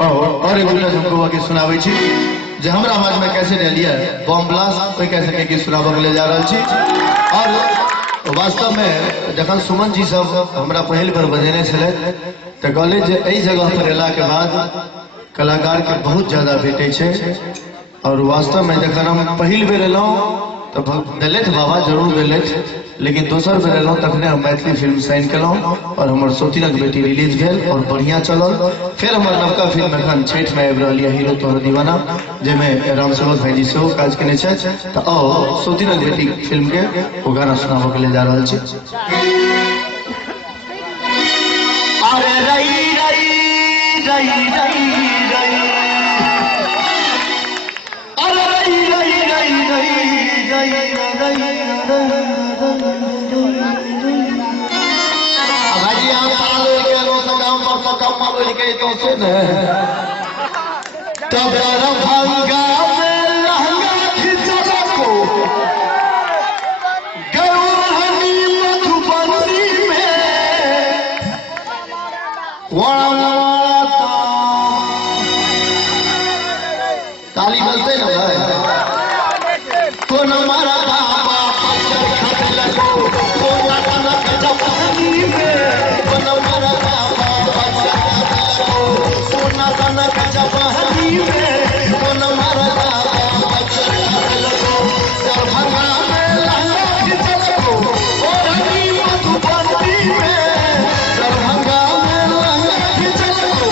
और एगो हमको के सुनावे छी जे हमरा आवाज में कैसे डालिए बम ब्लास्ट ओई कैसे के गीत सुनाबे के ले जा रहल छी। और वास्तव में जखन सुमन जी सब हमरा पहल पर बजेने छले त कहले जे एई जगह पर एला के बाद कलाकार के बहुत ज्यादा भेटे छे। और वास्तव में जखन हम पहिल बेर एलौ तो दिलथ बाबा जरूर दिलथ, लेकिन दोसर बेर एलौ तखने हम मैथिली फिल्म साइन केलौ और हमर सोतिनक बेटी रिलीज भेल और बढ़िया चलल। फिर हमर नवका फिल्म एखन छठ में आबि रहल हीरो तोहर दीवाना जेमे रामसेवक भाईजी सेहो काज केने छथि। तो आओ सोतिनक बेटी फिल्म के ओ गाना सुनाबे के ले जा रहल छी। अरे रई रई रई रई रई अरे रई रई रई रई भाजी आप पालो के रो सदाम पर सकम मालो के तो से न तब रंगा में लहंगा खिंचला को गौरहनी मधुबनी में वाला ताली बजते ना भाई कौन हमारा बाबा पत्थर खटला को कोना कोना जवानी में कौन हमारा बाबा पत्थर खटला को कोना कोना जवानी में कौन हमारा बाबा पत्थर खटला को दरभंगा में लहंगा खिंचला को और हनी मधुबनी में दरभंगा में लहंगा खिंचला को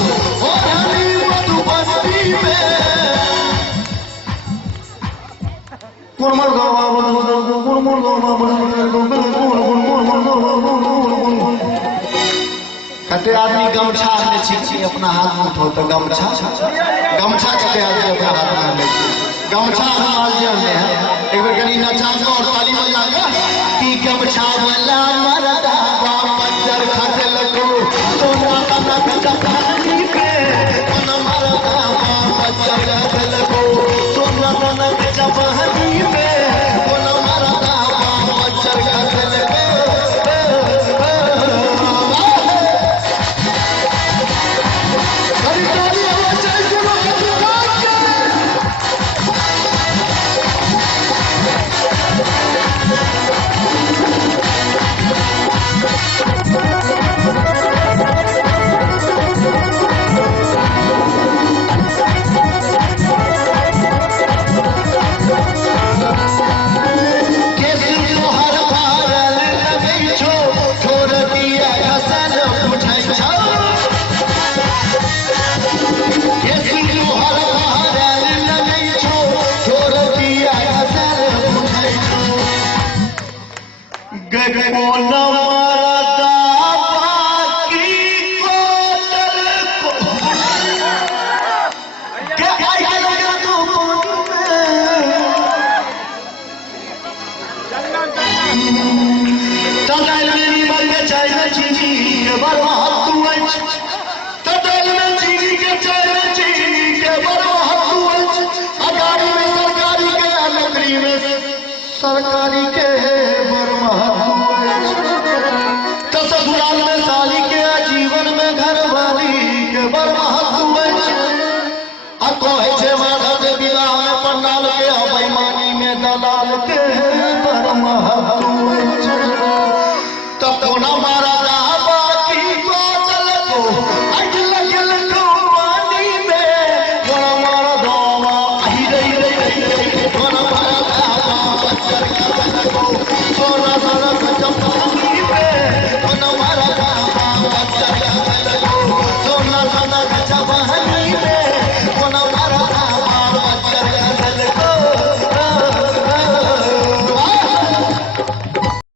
और हनी मधुबनी में कते आदमी गमछा ले छी अपना हाथ में उठो तो गमछा गमछा कते आदमी अपना हाथ में ले छी गमछा हमार जेब में है। एक बार कहीं नचा के और ताली बजा के कि गमछा वाला मरदा पत्थर खटल को सोना तना जवानी पे कोन मरदा पत्थर खटल को सोना तना जवानी पे कोन मरदा पत्थर खटल को सरकार